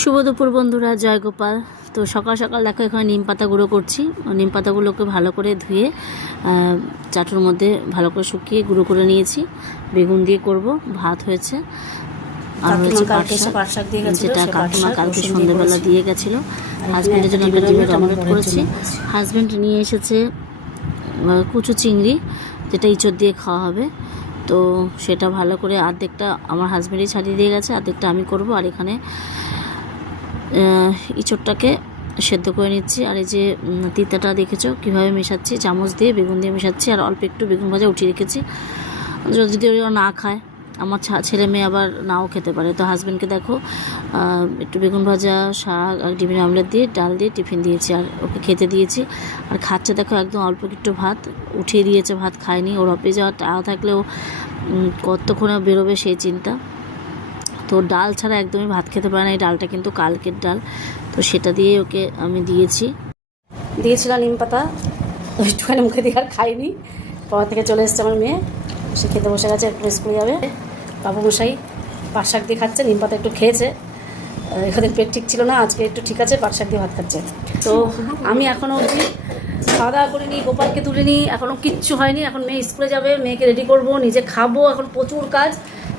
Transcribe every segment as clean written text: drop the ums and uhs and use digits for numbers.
শুভ দুপুর বন্ধুরা, জয় গোপাল। তো সকাল সকাল দেখো এখানে নিম পাতা গুঁড়ো করছি। নিম পাতাগুলোকে ভালো করে ধুয়ে চাটুর মধ্যে ভালো করে শুকিয়ে গুঁড়ো করে নিয়েছি। বেগুন দিয়ে করব, ভাত হয়েছে আর হয়েছে পাট শাক দিয়ে যেটা কাকিমা কালকে সন্ধ্যেবেলা দিয়ে গেছিলো। হাজব্যান্ডের জন্য একটা ডিমের অমলেট করেছি। হাজব্যান্ড নিয়ে এসেছে কুচু চিংড়ি, যেটা ইঁচড় দিয়ে খাওয়া হবে। তো সেটা ভালো করে অর্ধেকটা আমার হাজব্যান্ডই ছাড়িয়ে দিয়ে গেছে, অর্ধেকটা আমি করব। আর এখানে ইঁচড়টাকে সেদ্ধ করে নিচ্ছি। আর এই যে তিতাটা দেখেছো কীভাবে মেশাচ্ছি, চামচ দিয়ে বেগুন দিয়ে মেশাচ্ছি। আর অল্প একটু বেগুন ভাজা উঠিয়ে রেখেছি, যদি ওরা না খায়। আমার ছেলে মেয়ে আবার নাও খেতে পারে। তো হাজব্যান্ডকে দেখো একটু বেগুন ভাজা, শাক আর ডিমের অমলেট দিয়ে ডাল দিয়ে টিফিন দিয়েছি, আর ওকে খেতে দিয়েছি। আর খাচ্ছে দেখো একদম অল্প একটু ভাত উঠিয়ে দিয়েছে, ভাত খায়নি। ওর অফিসে যাওয়া টাকা থাকলেও কতক্ষণে বেরোবে সেই চিন্তা। তো ডাল ছাড়া একদমই ভাত খেতে পারে না। এই ডালটা কিন্তু কালকের ডাল, তো সেটা দিয়ে ওকে আমি দিয়েছিলাম নিম পাতা। তো একটুখানি মুখে দিয়ে আর খাইনি। পড়া থেকে চলে এসছে আমার মেয়ে, সে খেতে বসে গেছে, একটু স্কুলে যাবে। বাবু মশাই পাট শাক দিয়ে খাচ্ছে, নিম পাতা একটু খেয়েছে। এখানে পেট ঠিক ছিল না, আজকে একটু ঠিক আছে, পাট শাক দিয়ে ভাত খাচ্ছে। তো আমি এখনও অবধি খাওয়া দাওয়া করিনি, গোপালকে তুলিনি, এখনও কিচ্ছু হয়নি। এখন মেয়ে স্কুলে যাবে, মেয়েকে রেডি করব, নিজে খাবো। এখন প্রচুর কাজ।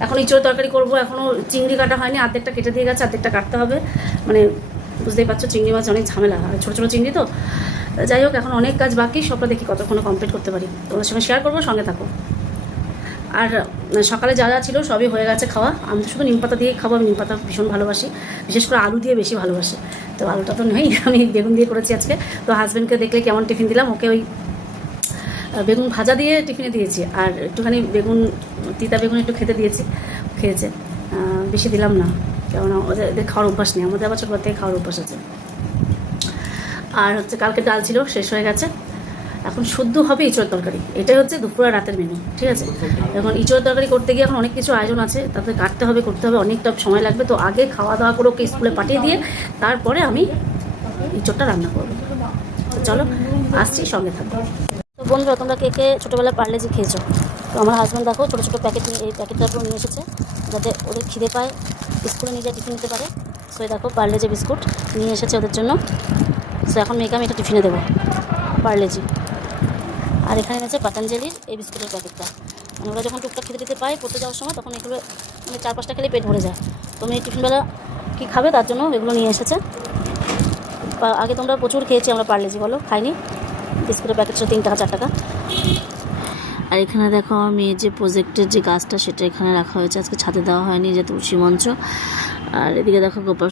এখন ইঁচড় তরকারি করবো, এখনও চিংড়ি কাটা হয়নি, অর্ধেকটা কেটে দিয়ে গেছে, অর্ধেকটা কাটতে হবে। মানে বুঝতেই পারছো, চিংড়ি মাছ অনেক ঝামেলা, ছোটো ছোটো চিংড়ি তো। যাই হোক, এখন অনেক কাজ বাকি, সবটা দেখি কতক্ষণে কমপ্লিট করতে পারি। তোমাদের সঙ্গে শেয়ার করবো, সঙ্গে থাকো। আর সকালে যা যা ছিল সবই হয়ে গেছে খাওয়া। আমি তো শুধু নিম পাতা দিয়ে খাবো, আমি নিম পাতা ভীষণ ভালোবাসি, বিশেষ করে আলু দিয়ে বেশি ভালোবাসি। তো আলুটা তো নেই, আমি বেগুন দিয়ে করেছি আজকে। তো হাজব্যান্ডকে দেখলে কেমন টিফিন দিলাম, ওকে ওই বেগুন ভাজা দিয়ে টিফিনে দিয়েছি। আর একটুখানি তিতা বেগুন একটু খেতে দিয়েছি, খেয়েছে। বেশি দিলাম না, কেননা ওদের খাওয়ার অভ্যাস নেই, আমাদের আবার ছোটবেলা থেকে খাওয়ার অভ্যাস আছে। আর হচ্ছে কালকে ডাল ছিল, শেষ হয়ে গেছে। এখন শুদ্ধ হবে ইঁচড় তরকারি, এটাই হচ্ছে দুপুরে রাতের মেনু, ঠিক আছে। এখন ইঁচড় তরকারি করতে গিয়ে এখন অনেক কিছু আয়োজন আছে, তাতে কাটতে হবে, করতে হবে, অনেকটা সময় লাগবে। তো আগে খাওয়া দাওয়া করে ওকে স্কুলে পাঠিয়ে দিয়ে তারপরে আমি ইঁচড়টা রান্না করবো। তো চলো আসছি, সঙ্গে থাকবো। তো বন্ধুরা, তোমরা কে কে ছোটোবেলায় পার্লেজি খেয়েছো? তো আমার হাজব্যান্ড দেখো ছোটো ছোটো প্যাকেট নিয়ে, এই প্যাকেটটা পুরো নিয়ে এসেছে, যাতে ওদের খিদে পায়, স্কুলে নিয়ে যায় টিফিন নিতে পারে। সো দেখো পার্লেজি বিস্কুট নিয়ে এসেছে ওদের জন্য। সো এখন মেয়েকে আমি এটা টিফিনে দেবো, পার্লেজি। আর এখানে এনেছে পতঞ্জলির এই বিস্কুটের প্যাকেটটা। মানে ওরা যখন টুকটাক খেতে দিতে পায় পড়তে যাওয়ার সময়, তখন এগুলো মানে 4-5টা খেলে পেট ভরে যায়। তো মেয়ে টিফিনবেলা কী খাবে তার জন্য এগুলো নিয়ে এসেছে। আগে তোমরা প্রচুর খেয়েছি আমরা পার্লেজি, বলো খাইনি? বিস্কুটের প্যাকেট ছিল 3 টাকা 4 টাকা। আর এখানে দেখো আমার মেয়ের যে প্রজেক্টের যে গাছটা, সেটা এখানে রাখা হয়েছে। আজকে ছাদে দেওয়া হয়নি, যে তুলসী মঞ্চ। আর এদিকে দেখো গোপাল